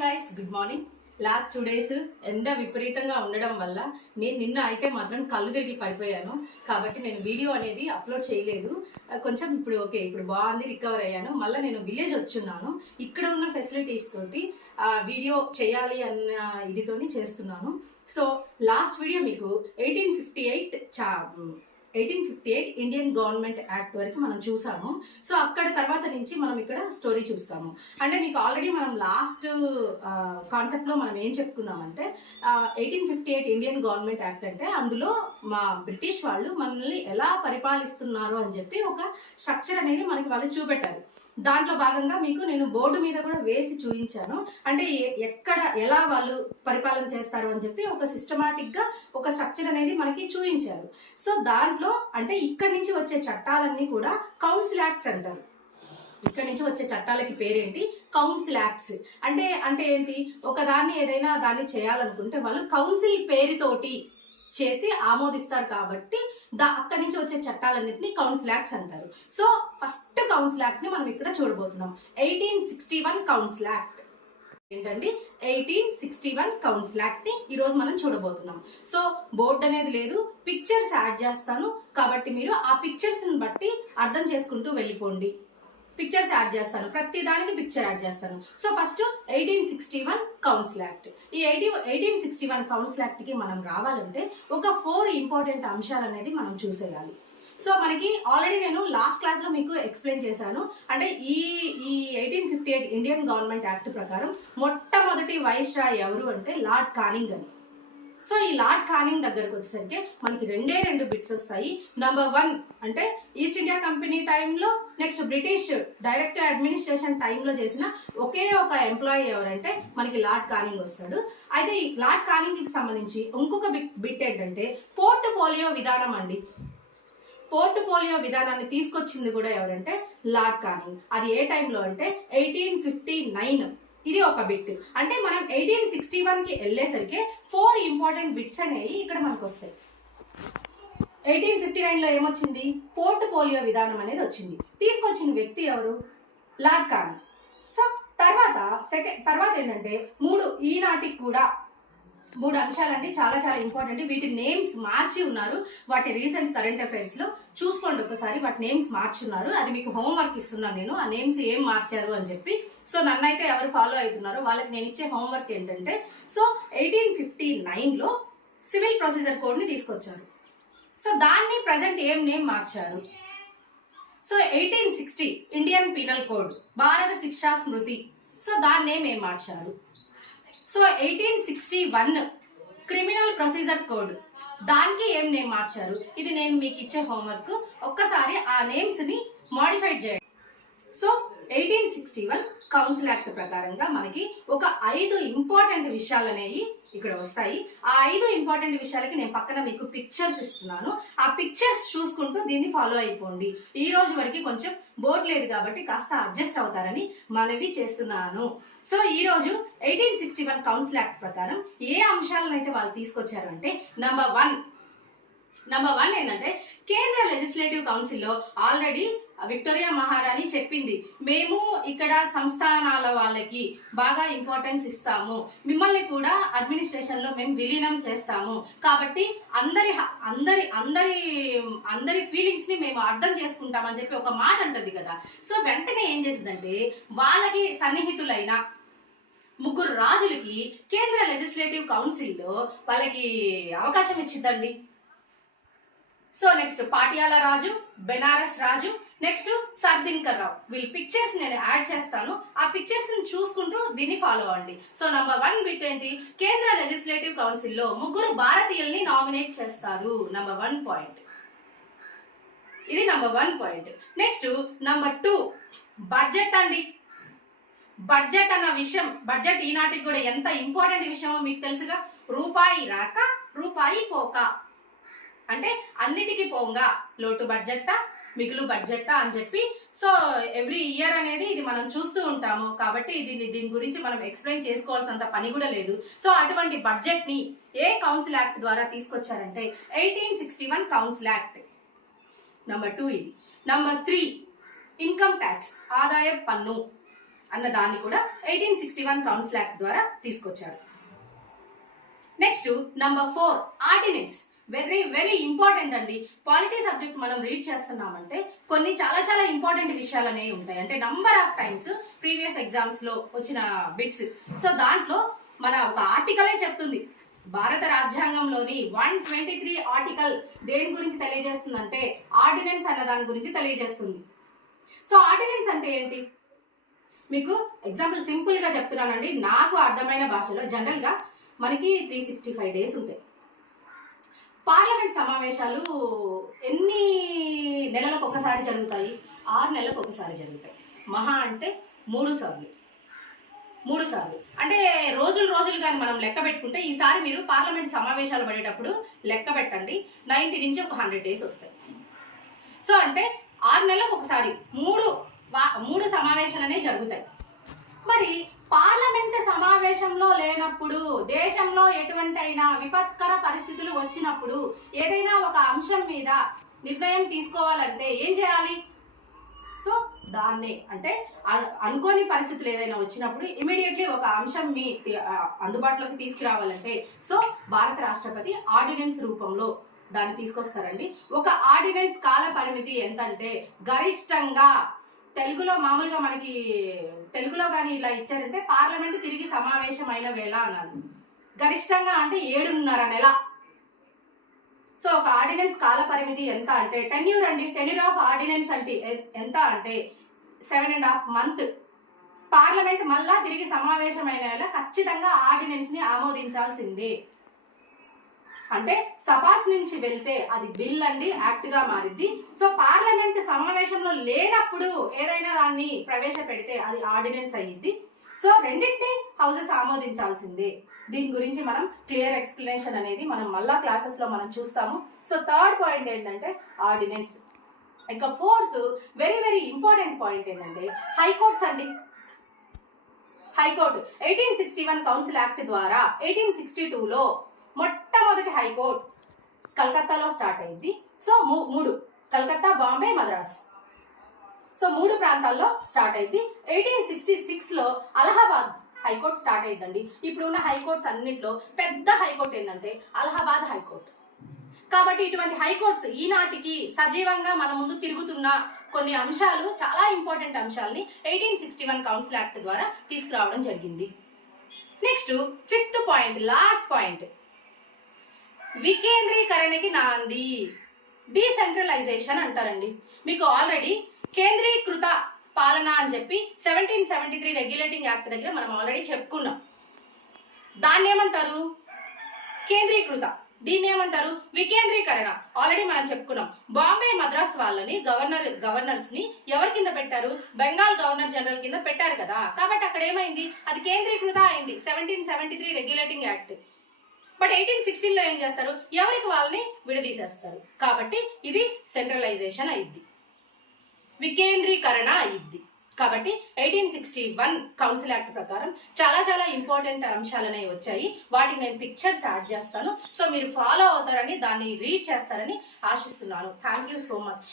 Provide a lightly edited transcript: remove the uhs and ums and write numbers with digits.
Guys, good morning. Last 2 days ఎండ విపరీతంగా ఉండడం వల్ల నేను నిన్న అయితే మాత్రం కళ్ళు తిరిగి పడిపోయాను. కాబట్టి నేను వీడియో అనేది అప్లోడ్ చేయలేదు. కొంచెం ఇప్పుడు ఓకే, ఇప్పుడు బాగుంది, రికవర్ అయ్యాను. మళ్ళీ నేను విలేజ్ వచ్చున్నాను. ఇక్కడ ఉన్న ఫెసిలిటీస్ తోటి వీడియో చేయాలి అన్న ఇదితోని చేస్తున్నాను. సో లాస్ట్ వీడియో మీకు 1858 ఇండియన్ గవర్నమెంట్ యాక్ట్ వరకు మనం చూసాము. సో అక్కడ తర్వాత నుంచి మనం ఇక్కడ స్టోరీ చూస్తాము. అంటే మీకు ఆల్రెడీ మనం లాస్ట్ కాన్సెప్ట్లో మనం ఏం చెప్పుకున్నామంటే 1858 ఇండియన్ గవర్నమెంట్ యాక్ట్ అంటే అందులో మా బ్రిటిష్ వాళ్ళు మనల్ని ఎలా పరిపాలిస్తున్నారు అని చెప్పి ఒక స్ట్రక్చర్ అనేది మనకి వాళ్ళు చూపెట్టారు. దాంట్లో భాగంగా మీకు నేను బోర్డు మీద కూడా వేసి చూపించాను. అంటే ఎక్కడ ఎలా వాళ్ళు పరిపాలన చేస్తారు అని చెప్పి ఒక సిస్టమాటిక్గా ఒక స్ట్రక్చర్ అనేది మనకి చూపించారు. సో దాంట్లో అంటే ఇక్కడి నుంచి వచ్చే చట్టాలన్నీ కూడా కౌన్సిల్ యాక్ట్స్ అంటారు. ఇక్కడ నుంచి వచ్చే చట్టాలకి పేరేంటి? Council acts. అంటే ఏంటి? ఒకదాన్ని ఏదైనా దాన్ని చేయాలనుకుంటే వాళ్ళు కౌన్సిల్ పేరుతోటి చేసి ఆమోదిస్తారు. కాబట్టి అక్కడి నుంచి వచ్చే చట్టాలన్నింటినీ కౌన్సిల్ యాక్ట్స్ అంటారు. సో ఫస్ట్ కౌన్సిల్ యాక్ట్ ని మనం ఇక్కడ చూడబోతున్నాం. 1861 కౌన్సిల్ యాక్ట్ ఏంటండి? 1861 కౌన్సిల్ యాక్ట్ ని ఈరోజు మనం చూడబోతున్నాం. సో బోర్డు అనేది లేదు, పిక్చర్స్ యాడ్ చేస్తాను. కాబట్టి మీరు ఆ పిక్చర్స్ ని బట్టి అర్థం చేసుకుంటూ వెళ్ళిపోండి. పిక్చర్స్ యాడ్ చేస్తాను, ప్రతి దానికి పిక్చర్ యాడ్ చేస్తాను. So first 1861 council act. ఈ 1861 కౌన్సిల్ యాక్ట్కి మనం రావాలంటే ఒక 4 ఇంపార్టెంట్ అంశాలు అనేది మనం చూసేయాలి. సో మనకి ఆల్రెడీ నేను లాస్ట్ క్లాస్లో మీకు ఎక్స్ప్లెయిన్ చేశాను. అంటే ఈ 1858 ఇండియన్ గవర్నమెంట్ యాక్ట్ ప్రకారం మొట్టమొదటి వైస్రాయ్ ఎవరు అంటే లార్డ్ కానింగ్ అని. సో ఈ లార్డ్ కానింగ్ దగ్గరకు వచ్చేసరికి మనకి 2 బిట్స్ వస్తాయి. నెంబర్ 1 అంటే ఈస్ట్ ఇండియా కంపెనీ టైంలో, నెక్స్ట్ బ్రిటిష్ డైరెక్ట్ అడ్మినిస్ట్రేషన్ టైంలో చేసిన ఒకే ఒక ఎంప్లాయీ ఎవరంటే మనకి లార్డ్ కానింగ్ వస్తాడు. అయితే ఈ లార్డ్ కానింగ్కి సంబంధించి ఇంకొక బిట్ ఏంటంటే పోర్ట్ఫోలియో విధానం అండి. పోర్ట్ఫోలియో విధానాన్ని తీసుకొచ్చింది కూడా ఎవరంటే లార్డ్ కానింగ్. అది ఏ టైంలో అంటే 1859. ఇది ఒక బిట్. అంటే మనం 1861కి వెళ్ళేసరికి 4 ఇంపార్టెంట్ బిట్స్ అనేవి ఇక్కడ మనకు వస్తాయి. 1859లో ఏమొచ్చింది? పోర్ట్ఫోలియో విధానం అనేది వచ్చింది. తీసుకొచ్చిన వ్యక్తి ఎవరు? Lord Canning. సో తర్వాత ఏంటంటే ఈనాటికి కూడా 3 అంశాలండి, చాలా చాలా ఇంపార్టెంట్. వీటి నేమ్స్ మార్చి ఉన్నారు. వాటి రీసెంట్ కరెంట్ అఫైర్స్ లో చూసుకోండి ఒకసారి. వాటి నేమ్స్ మార్చి ఉన్నారు. అది మీకు హోంవర్క్ ఇస్తున్నాను నేను, ఆ నేమ్స్ ఏం మార్చారు అని చెప్పి. సో నన్ను అయితే ఎవరు ఫాలో అవుతున్నారో వాళ్ళకి నేను ఇచ్చే హోంవర్క్ ఏంటంటే, సో 1859లో సివిల్ ప్రొసీజర్ కోడ్ ని తీసుకొచ్చారు. సో దాన్ని ప్రజెంట్ ఏం నేమ్ మార్చారు? సో 1860 ఇండియన్ పీనల్ కోడ్, భారత శిక్షా స్మృతి. సో దాని నేమ్ ఏం మార్చారు? సో 1861 క్రిమినల్ ప్రొసీజర్ కోడ్, దానికి ఏం నేమ్ మార్చారు? ఇది నేను మీకు ఇచ్చే హోంవర్క్. ఒక్కసారి ఆ నేమ్స్ ని మాడిఫైడ్ చేయండి. సో 1861 కౌన్సిల్ యాక్ట్ ప్రకారంగా మనకి ఒక 5 ఇంపార్టెంట్ విషయాలు అనేవి ఇక్కడ వస్తాయి. ఆ 5 ఇంపార్టెంట్ విషయాలకి నేను పక్కన మీకు పిక్చర్స్ ఇస్తున్నాను. ఆ పిక్చర్స్ చూసుకుంటూ దీన్ని ఫాలో అయిపోండి. ఈ రోజు వరకు కొంచెం బోర్డు లేదు కాబట్టి కాస్త అడ్జస్ట్ అవుతారని మనవి చేస్తున్నాను. సో ఈ రోజు 1861 కౌన్సిల్ యాక్ట్ ప్రకారం ఏ అంశాలను అయితే వాళ్ళు తీసుకొచ్చారు అంటే, నెంబర్ 1 ఏంటంటే కేంద్ర లెజిస్లేటివ్ కౌన్సిల్లో ఆల్రెడీ విక్టోరియా మహారాణి చెప్పింది, మేము ఇక్కడ సంస్థానాల వాళ్ళకి బాగా ఇంపార్టెన్స్ ఇస్తాము, మిమ్మల్ని కూడా అడ్మినిస్ట్రేషన్ లో మేము విలీనం చేస్తాము, కాబట్టి అందరి ఫీలింగ్స్ ని మేము అర్థం చేసుకుంటామని చెప్పి ఒక మాట అంటది కదా. సో వెంటనే ఏం చేసిందంటే, వాళ్ళకి సన్నిహితులైన 3 రాజులకి కేంద్ర లెజిస్లేటివ్ కౌన్సిల్లో వాళ్ళకి అవకాశం ఇచ్చిందండి. సో నెక్స్ట్ పాటియాలా రాజు, బెనారస్ రాజు, నెక్స్ట్ సర్దింకర్ రావు. వీళ్ళ పిక్చర్స్ నేను యాడ్ చేస్తాను. ఆ పిక్చర్స్ ని చూసుకుంటూ దీన్ని ఫాలో అవ్వండి. సో నెంబర్ 1 బిట్ ఏంటి? కేంద్ర లెజిస్లేటివ్ కౌన్సిల్లో 3 భారతీయుల్ని నామినేట్ చేస్తారు. Number 1 point. ఇది number 1 point. Next number 2 budget అండి. బడ్జెట్ అన్న విషయం, బడ్జెట్ ఈనాటికి కూడా ఎంత ఇంపార్టెంట్ విషయమో మీకు తెలుసుగా. రూపాయి రాక రూపాయి పోక, అంటే అన్నిటికీ పోంగా లోటు బడ్జెట్టా మిగులు బడ్జెట్టా అని చెప్పి. సో ఎవ్రీ ఇయర్ అనేది ఇది మనం చూస్తూ ఉంటాము. కాబట్టి దీని గురించి మనం ఎక్స్ప్లెయిన్ చేసుకోవాల్సినంత పని కూడా లేదు. సో అటువంటి బడ్జెట్ ని ఏ కౌన్సిల్ యాక్ట్ ద్వారా తీసుకొచ్చారంటే 1861 కౌన్సిల్ యాక్ట్. నెంబర్ 2 ఇది. నెంబర్ 3 ఇన్కమ్ ట్యాక్స్, ఆదాయ పన్ను. అన్న దాన్ని కూడా 1861 కౌన్సిల్ యాక్ట్ ద్వారా తీసుకొచ్చారు. Next number 4 ordinance. Very very important అండి. పాలిటీ సబ్జెక్ట్ మనం రీడ్ చేస్తున్నామంటే కొన్ని చాలా చాలా ఇంపార్టెంట్ విషయాలు అనేవి ఉంటాయి. అంటే number of times previous exams లో వచ్చిన బిట్స్. సో దాంట్లో మన ఒక ఆర్టికలే చెప్తుంది, భారత రాజ్యాంగంలోని 123 ఆర్టికల్ దేని గురించి తెలియజేస్తుందంటే ఆర్డినెన్స్ అన్న దాని గురించి తెలియజేస్తుంది. సో ఆర్డినెన్స్ అంటే ఏంటి? మీకు ఎగ్జాంపుల్ సింపుల్ గా చెప్తున్నానండి, నాకు అర్థమైన భాషలో. జనరల్ గా మనకి 365 డేస్ ఉంటాయి. పార్లమెంట్ సమావేశాలు ఎన్ని నెలలకు ఒకసారి జరుగుతాయి? 6 నెలలకు ఒకసారి జరుగుతాయి. మహా అంటే 3 సార్లు. అంటే రోజులు కానీ మనం లెక్క పెట్టుకుంటే ఈసారి మీరు పార్లమెంట్ సమావేశాలు పడేటప్పుడు లెక్క పెట్టండి, 90 నుంచి ఒక 100 డేస్ వస్తాయి. సో అంటే 6 నెలలకు ఒకసారి 3 సమావేశాలు అనేవి జరుగుతాయి. మరి పార్లమెంట్ సమావేశంలో లేనప్పుడు, దేశంలో ఎటువంటి అయినా విపత్కర పరిస్థితులు వచ్చినప్పుడు, ఏదైనా ఒక అంశం మీద నిర్ణయం తీసుకోవాలంటే ఏం చేయాలి? సో దాన్నే అంటే అనుకోని పరిస్థితులు ఏదైనా వచ్చినప్పుడు ఇమీడియట్లీ ఒక అంశం మీ అందుబాటులోకి తీసుకురావాలంటే సో భారత రాష్ట్రపతి ఆర్డినెన్స్ రూపంలో దాన్ని తీసుకొస్తారండి. ఒక ఆర్డినెన్స్ కాల పరిమితి ఎంతంటే గరిష్టంగా తెలుగులో మామూలుగా మనకి తెలుగులో కానీ ఇలా ఇచ్చారంటే పార్లమెంట్ తిరిగి సమావేశం అయిన వేళ అన్నారు. గరిష్టంగా అంటే 7.5 నెల. సో ఒక ఆర్డినెన్స్ కాల పరిమితి ఎంత అంటే టెన్యూర్ అండి. టెన్యూర్ ఆఫ్ ఆర్డినెన్స్ అంటే ఎంత అంటే 7.5 months. పార్లమెంట్ మళ్ళా తిరిగి సమావేశం అయిన వేళ ఖచ్చితంగా ఆర్డినెన్స్ ని ఆమోదించాల్సిందే. అంటే సభాస్ నుంచి వెళ్తే అది బిల్ అండి, యాక్ట్ గా మారిద్ది. సో పార్లమెంట్ సమావేశంలో లేనప్పుడు ఏదైనా దాన్ని ప్రవేశపెడితే అది ఆర్డినెన్స్ అయ్యిద్ది. సో రెండింటినీ హౌసెస్ ఆమోదించాల్సిందే. దీని గురించి మనం క్లియర్ ఎక్స్ప్లెనేషన్ అనేది మనం మళ్ళా క్లాసెస్ లో మనం చూస్తాము. సో థర్డ్ పాయింట్ ఏంటంటే ఆర్డినెన్స్. ఇంకా fourth very very important point ఏంటంటే హైకోర్ట్స్ అండి. హైకోర్టు 1861 కౌన్సిల్ యాక్ట్ ద్వారా 1862లో మొట్టమొదటి హైకోర్టు కలకత్తాలో స్టార్ట్ అయింది. సో 3 కలకత్తా, బాంబే, మద్రాస్. సో 3 ప్రాంతాల్లో స్టార్ట్ అయింది. 1866లో అలహాబాద్ హైకోర్టు స్టార్ట్ అయిందండి. ఇప్పుడున్న హైకోర్ట్స్ అన్నింటిలో పెద్ద హైకోర్టు ఏంటంటే అలహాబాద్ హైకోర్టు. కాబట్టి ఇటువంటి హైకోర్ట్స్ ఈనాటికి సజీవంగా మన ముందు తిరుగుతున్న కొన్ని అంశాలు, చాలా ఇంపార్టెంట్ అంశాలని 1861 కౌన్సిల్ యాక్ట్ ద్వారా తీసుకురావడం జరిగింది. Next 5th point, last point, వికేంద్రీకరణకి నాంది. డీసెంట్రలైజేషన్ అంటారండి. మీకు ఆల్రెడీ కేంద్రీకృత పాలన అని చెప్పి 1773 రెగ్యులేటింగ్ యాక్ట్ దగ్గర మనం ఆల్రెడీ చెప్పుకున్నాం. దాన్ని ఏమంటారు? కేంద్రీకృత. దీన్ని ఏమంటారు? వికేంద్రీకరణ. ఆల్రెడీ మనం చెప్పుకున్నాం. బాంబే, మద్రాస్ వాళ్ళని గవర్నర్స్ ని ఎవరి కింద పెట్టారు? బెంగాల్ గవర్నర్ జనరల్ కింద పెట్టారు కదా. కాబట్టి అక్కడ ఏమైంది? అది కేంద్రీకృత అయింది 1773 రెగ్యులేటింగ్ యాక్ట్. బట్ 1816లో ఏం చేస్తారు? ఎవరికి వాళ్ళని విడదీసేస్తారు. కాబట్టి ఇది సెంట్రలైజేషన్ అయింది, వికేంద్రీకరణ అయింది. కాబట్టి 1861 కౌన్సిల్ యాక్ట్ ప్రకారం చాలా చాలా ఇంపార్టెంట్ అంశాలు అనేవి వచ్చాయి. వాటికి నేను పిక్చర్స్ యాడ్ చేస్తాను. సో మీరు ఫాలో అవుతారని, దాన్ని రీడ్ చేస్తారని ఆశిస్తున్నాను. Thank you so much.